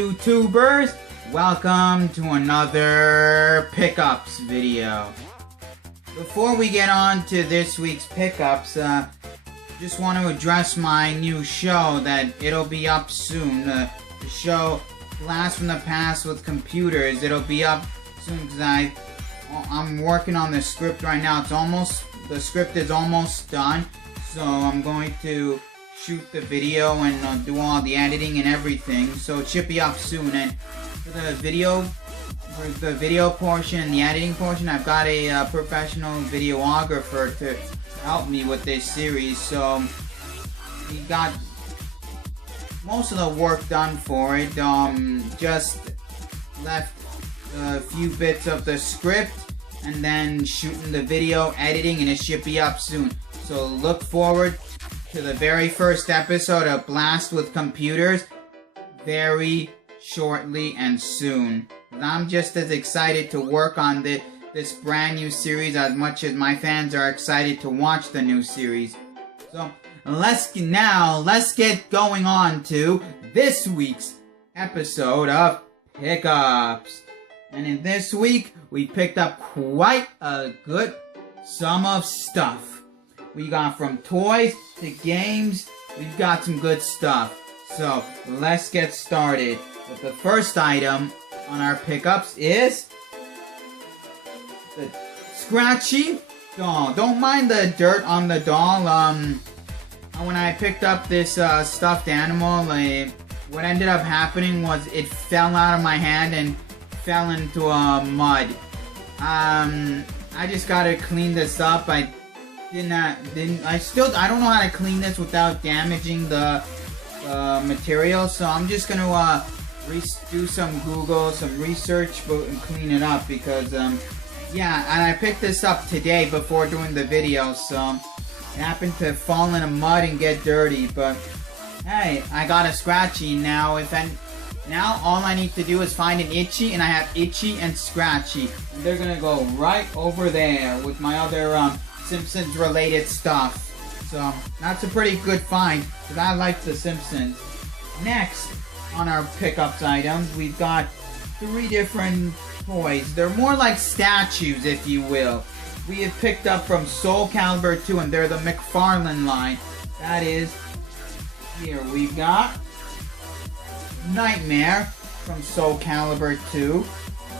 YouTubers? Welcome to another pickups video. Before we get on to this week's pickups, just want to address my new show that it'll be up soon. The show Blast from the Past with Computers. It'll be up soon because I'm working on the script right now. The script is almost done, so I'm going to shoot the video and do all the editing and everything. So it should be up soon. And for the video portion and the editing portion, I've got a professional videographer to help me with this series. So we got most of the work done for it. Just left a few bits of the script and then shooting the video, editing, and it should be up soon. So look forward to the very first episode of Blast with Computers very shortly and soon. I'm just as excited to work on this brand new series as much as my fans are excited to watch the new series. So let's get going on to this week's episode of Pickups. And in this week, we picked up quite a good sum of stuff. We got from toys to games, we've got some good stuff. So let's get started. But the first item on our pickups is the Scratchy doll. Don't mind the dirt on the doll. When I picked up this stuffed animal, what ended up happening was it fell out of my hand and fell into mud. I just gotta clean this up. I don't know how to clean this without damaging the material, so I'm just gonna do some some research and clean it up because yeah, and I picked this up today before doing the video, so it happened to fall in the mud and get dirty, but hey, I got a Scratchy now. Now all I need to do is find an Itchy, and I have Itchy and Scratchy, and they're gonna go right over there with my other Simpsons related stuff. So that's a pretty good find because I like the Simpsons. Next on our pickups items, we've got 3 different toys. They're more like statues, if you will. We have picked up from Soulcalibur 2, and they're the McFarlane line. That is, here we've got Nightmare from Soulcalibur 2.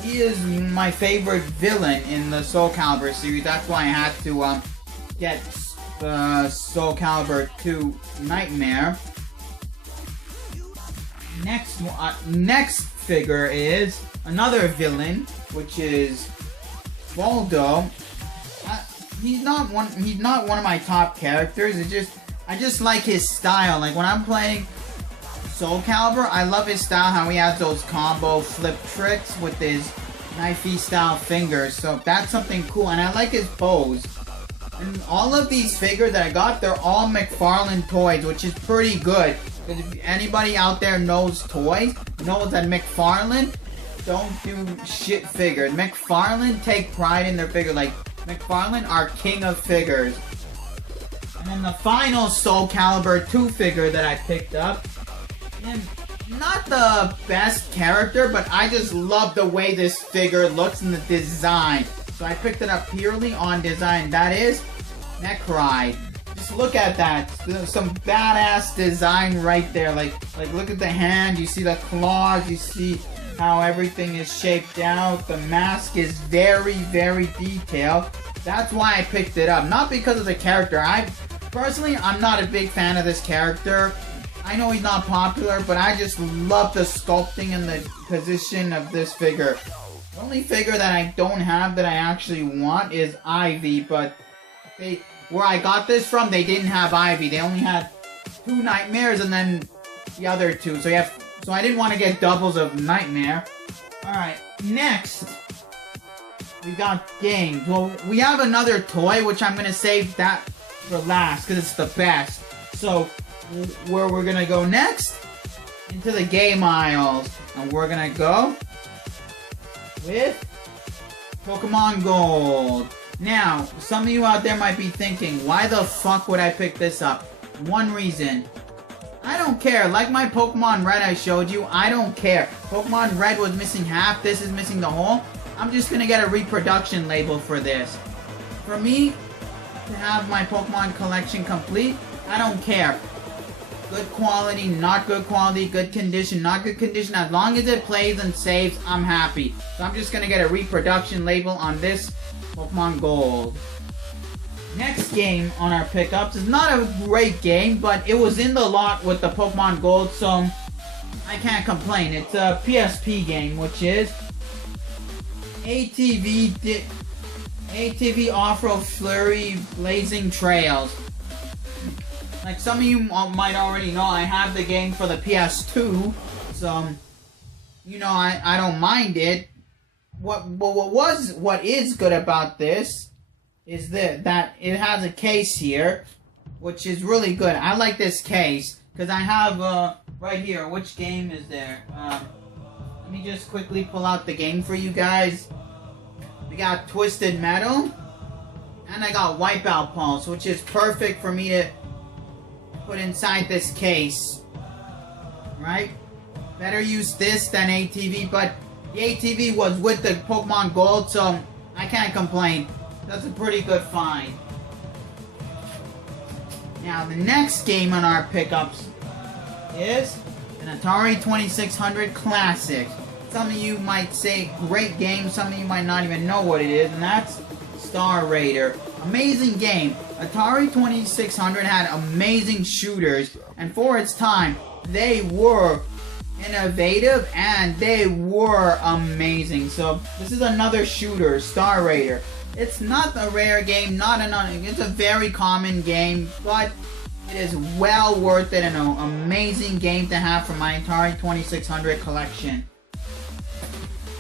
He is my favorite villain in the Soulcalibur series. That's why I had to get the Soulcalibur 2 Nightmare. Next figure is another villain, which is Voldo. He's not one of my top characters. I just like his style. Like when I'm playing Soulcalibur, I love his style, how he has those combo flip tricks with his knifey style fingers, so that's something cool, and I like his pose. And all of these figures that I got, they're all McFarlane toys, which is pretty good, because if anybody out there knows toys, knows that McFarlane don't do shit figures. McFarlane take pride in their figure, like McFarlane are king of figures. And then the final Soulcalibur 2 figure that I picked up, and not the best character, but I just love the way this figure looks and the design. So I picked it up purely on design. That is Necride. Just look at that. Some badass design right there. Like look at the hand. You see the claws. You see how everything is shaped out. The mask is very, very detailed. That's why I picked it up. Not because of the character. I'm not a big fan of this character. I know he's not popular, but I just love the sculpting and the position of this figure. The only figure that I don't have that I actually want is Ivy, but where I got this from, they didn't have Ivy. They only had 2 Nightmares and then the other 2. So I didn't want to get doubles of Nightmare. Alright, next we got games. Well, we have another toy, which I'm going to save that for last because it's the best. So where we're gonna go next, into the game aisles, and we're gonna go with Pokemon Gold. Now, some of you out there might be thinking, why the fuck would I pick this up? One reason, I don't care. Like my Pokemon Red I showed you, I don't care. Pokemon Red was missing half, this is missing the whole. I'm just gonna get a reproduction label for this. For me, to have my Pokemon collection complete, I don't care. Good quality, not good quality, good condition, not good condition. As long as it plays and saves, I'm happy. So I'm just gonna get a reproduction label on this Pokemon Gold. Next game on our pickups is not a great game, but it was in the lot with the Pokemon Gold, so I can't complain. It's a PSP game, which is ATV Off-Road Flurry Blazing Trails. Like some of you might already know, I have the game for the PS2, so you know I don't mind it. What is good about this is that it has a case here, which is really good. I like this case because I have right here. Which game is there? Let me just quickly pull out the game for you guys. We got Twisted Metal, and I got Wipeout Pulse, which is perfect for me to put inside this case. Right? Better use this than ATV, but the ATV was with the Pokemon Gold, so I can't complain. That's a pretty good find. Now, the next game on our pickups is an Atari 2600 Classic. Some of you might say great game, some of you might not even know what it is, and that's Star Raider. Amazing game. Atari 2600 had amazing shooters, and for its time, they were innovative and they were amazing. So this is another shooter, Star Raider. It's not a rare game, it's a very common game, but it is well worth it and an amazing game to have for my Atari 2600 collection.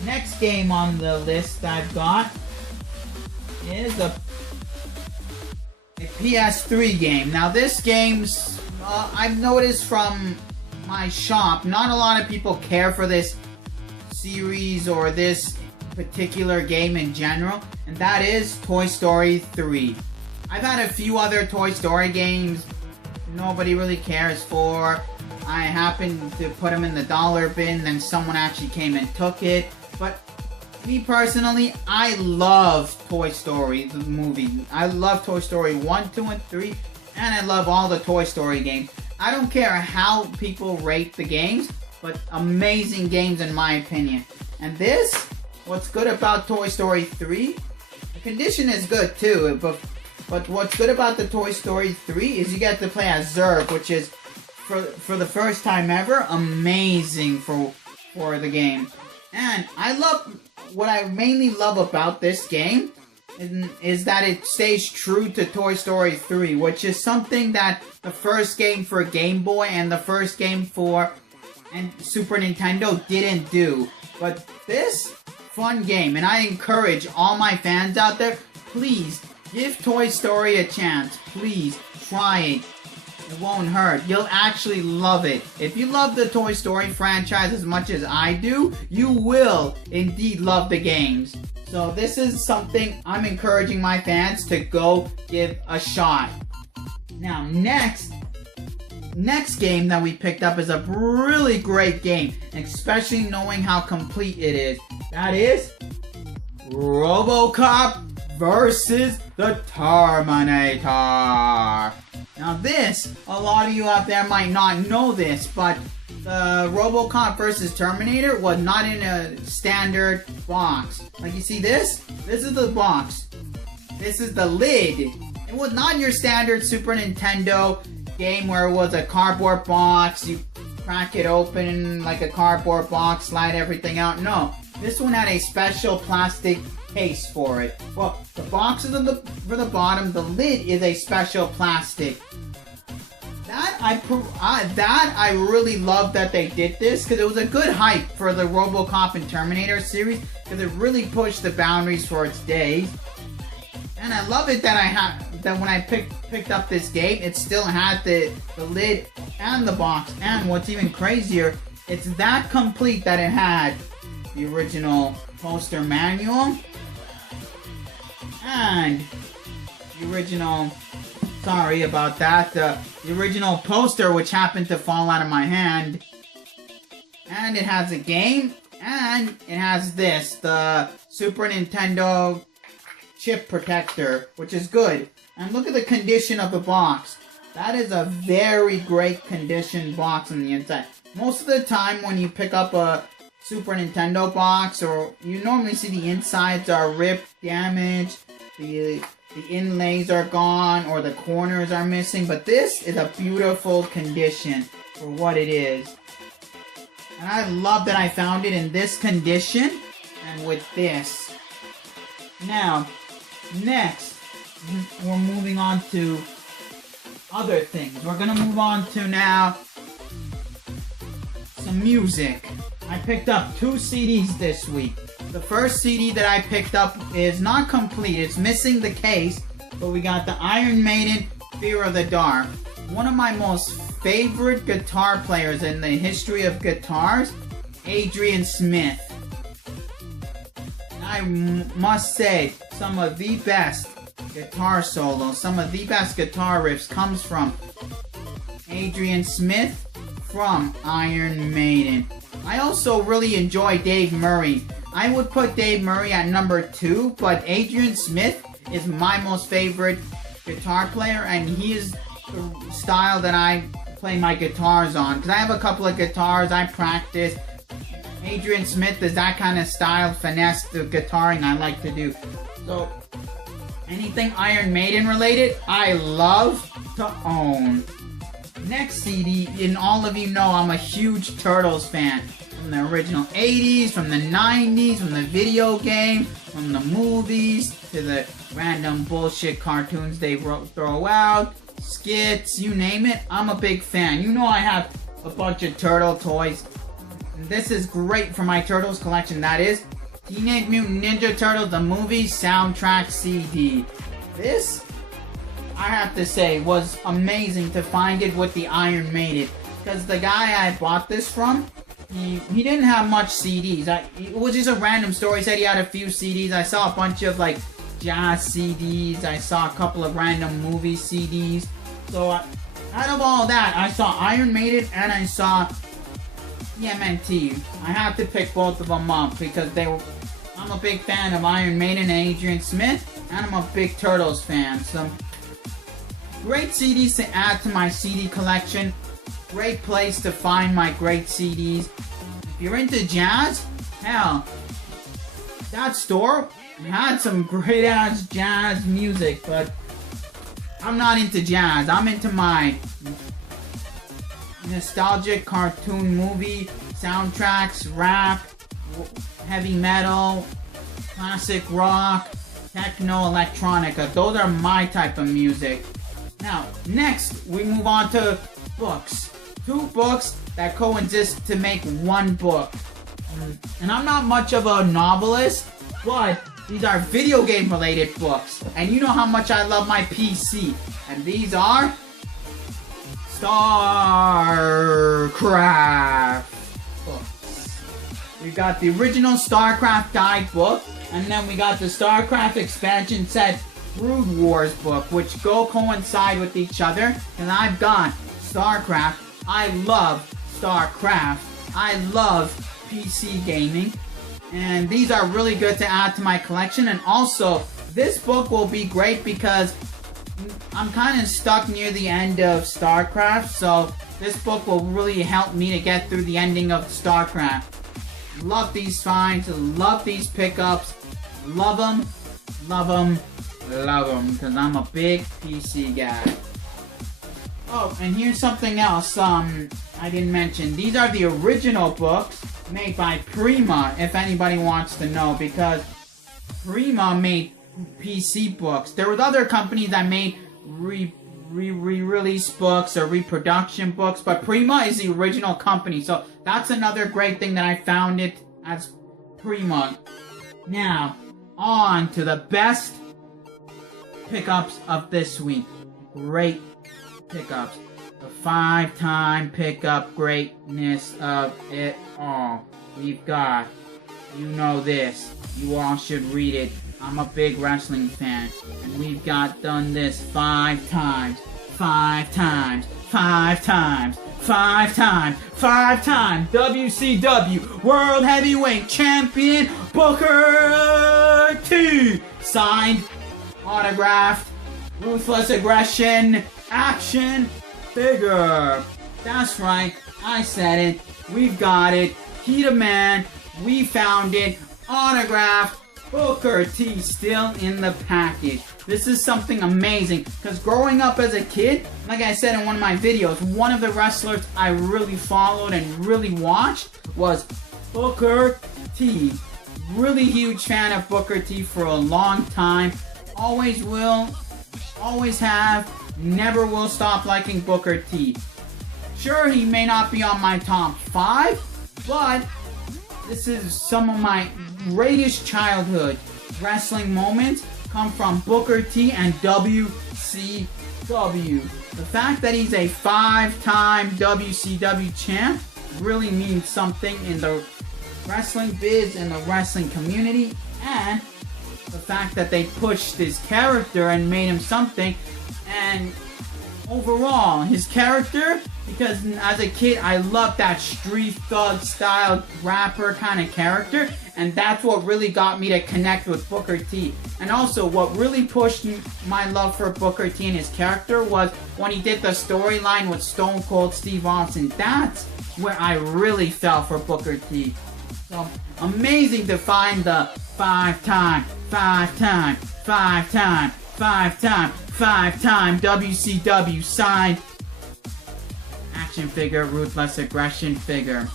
Next game on the list I've got is a PS3 game. Now this game's, I've noticed from my shop, not a lot of people care for this series or this particular game in general, and that is Toy Story 3. I've had a few other Toy Story games nobody really cares for. I happened to put them in the dollar bin, then someone actually came and took it. But me personally, I love Toy Story, the movie. I love Toy Story 1, 2, and 3, and I love all the Toy Story games. I don't care how people rate the games, but amazing games in my opinion. And this, what's good about Toy Story 3, the condition is good too, but what's good about the Toy Story 3 is you get to play as Zurg, which is, for the first time ever, amazing for the game. And what I mainly love about this game is that it stays true to Toy Story 3, which is something that the first game for Game Boy and the first game for Super Nintendo didn't do. But this fun game, and I encourage all my fans out there, please give Toy Story a chance. Please try it. It won't hurt. You'll actually love it. If you love the Toy Story franchise as much as I do, you will indeed love the games. So this is something I'm encouraging my fans to go give a shot. Now, next game that we picked up is a really great game, especially knowing how complete it is. That is RoboCop versus the Terminator. Now this, a lot of you out there might not know this, but the RoboCop versus Terminator was not in a standard box. Like you see this? This is the box. This is the lid. It was not your standard Super Nintendo game where it was a cardboard box, you crack it open like a cardboard box, slide everything out. No, this one had a special plastic case for it. Well, the box is for the bottom, the lid is a special plastic. That I really love that they did this, because it was a good hype for the RoboCop and Terminator series, because it really pushed the boundaries for its days. And I love it that when I picked up this game, it still had the lid and the box. And what's even crazier, it's that complete that it had the original poster manual and the original Sorry about that. The original poster, which happened to fall out of my hand. And it has a game, and it has this, the Super Nintendo chip protector, which is good. And look at the condition of the box. That is a very great condition box on the inside. Most of the time when you pick up a Super Nintendo box, or you normally see the insides are ripped, damaged, the inlays are gone, or the corners are missing, but this is a beautiful condition for what it is. And I love that I found it in this condition, and with this. Now, next, we're moving on to other things. We're gonna move on to now some music. I picked up 2 CDs this week. The first CD that I picked up is not complete. It's missing the case, but we got the Iron Maiden, Fear of the Dark. One of my most favorite guitar players in the history of guitars, Adrian Smith. I must say, some of the best guitar solos, some of the best guitar riffs comes from Adrian Smith from Iron Maiden. I also really enjoy Dave Murray. I would put Dave Murray at number 2, but Adrian Smith is my most favorite guitar player, and he is the style that I play my guitars on. Because I have a couple of guitars, I practice. Adrian Smith is that kind of style, finesse, the guitaring I like to do. So, anything Iron Maiden related, I love to own. Next CD, and all of you know I'm a huge Turtles fan. From the original 80s, from the 90s, from the video game, from the movies, to the random bullshit cartoons they throw out, skits, you name it, I'm a big fan. You know I have a bunch of Turtle toys. And this is great for my Turtles collection. That is Teenage Mutant Ninja Turtles, the movie soundtrack CD. This, I have to say, was amazing to find it with the Iron Maiden. Because the guy I bought this from, he didn't have much CDs. It was just a random store. He said he had a few CDs. I saw a bunch of like jazz CDs. I saw a couple of random movie CDs. So out of all that, I saw Iron Maiden and I saw TMNT. I have to pick both of them up because I'm a big fan of Iron Maiden and Adrian Smith, and I'm a big Turtles fan. So great CDs to add to my CD collection. Great place to find my great CDs. If you're into jazz, hell, that store had some great ass jazz music, but I'm not into jazz. I'm into my nostalgic cartoon movie soundtracks, rap, heavy metal, classic rock, techno, electronica. Those are my type of music. Now, next we move on to books. 2 books that coexist to make one book. And I'm not much of a novelist, but these are video game related books. And you know how much I love my PC. And these are Starcraft books. We got the original Starcraft guidebook, and then we got the Starcraft expansion set Brood Wars book, which coincide with each other. And I've got Starcraft. I love Starcraft. I love PC gaming. And these are really good to add to my collection. And also, this book will be great because I'm kind of stuck near the end of Starcraft. So this book will really help me to get through the ending of Starcraft. Love these finds. Love these pickups. Love them. Love them. Love them. Because I'm a big PC guy. Oh, and here's something else I didn't mention. These are the original books made by Prima, if anybody wants to know, because Prima made PC books. There were other companies that made re-release books or reproduction books, but Prima is the original company, so that's another great thing that I found it as Prima. Now, on to the best pickups of this week. Great pickups. The 5-time pickup greatness of it all. We've got, you know this, you all should read it, I'm a big wrestling fan, and we've done this 5 times. 5 times. 5 times. 5 times. 5 times. WCW World Heavyweight Champion Booker T. Signed, autographed, Ruthless Aggression action figure. That's right, I said it. We've got it. He the man. We found it. Autographed Booker T still in the package. This is something amazing because growing up as a kid, like I said in one of my videos, one of the wrestlers I really followed and really watched was Booker T. Really huge fan of Booker T for a long time. Always will, always have, never will stop liking Booker T. Sure, he may not be on my top 5, but this is some of my greatest childhood wrestling moments come from Booker T and WCW. The fact that he's a 5-time WCW champ really means something in the wrestling biz and the wrestling community, and the fact that they pushed his character and made him something, and overall, his character, because as a kid I loved that street thug style rapper kind of character, and that's what really got me to connect with Booker T. And also what really pushed my love for Booker T and his character was when he did the storyline with Stone Cold Steve Austin. That's where I really fell for Booker T. So amazing to find the 5-time WCW signed action figure, Ruthless Aggression figure.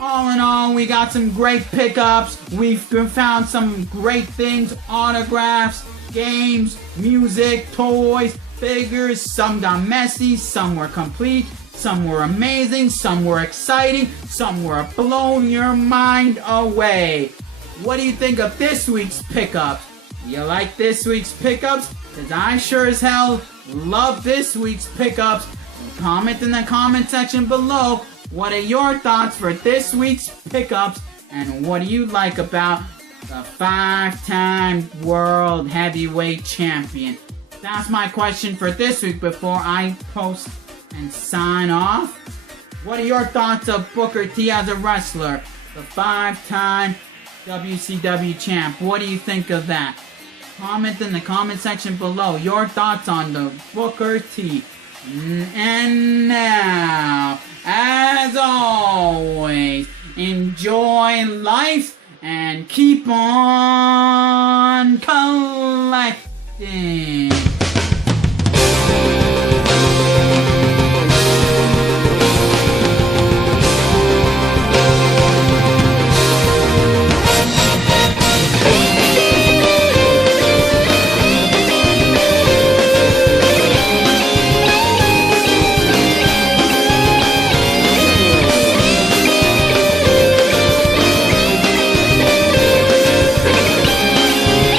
All in all, we got some great pickups. We've found some great things, autographs, games, music, toys, figures. Some got messy, some were complete, some were amazing, some were exciting, some were blowing your mind away. What do you think of this week's pickups? You like this week's pickups? Because I sure as hell love this week's pickups. Comment in the comment section below. What are your thoughts for this week's pickups? And what do you like about the 5-time World Heavyweight Champion? That's my question for this week before I post and sign off. What are your thoughts of Booker T as a wrestler? The 5-time WCW champ. What do you think of that? Comment in the comment section below your thoughts on the Booker T. And now, as always, enjoy life and keep on collecting.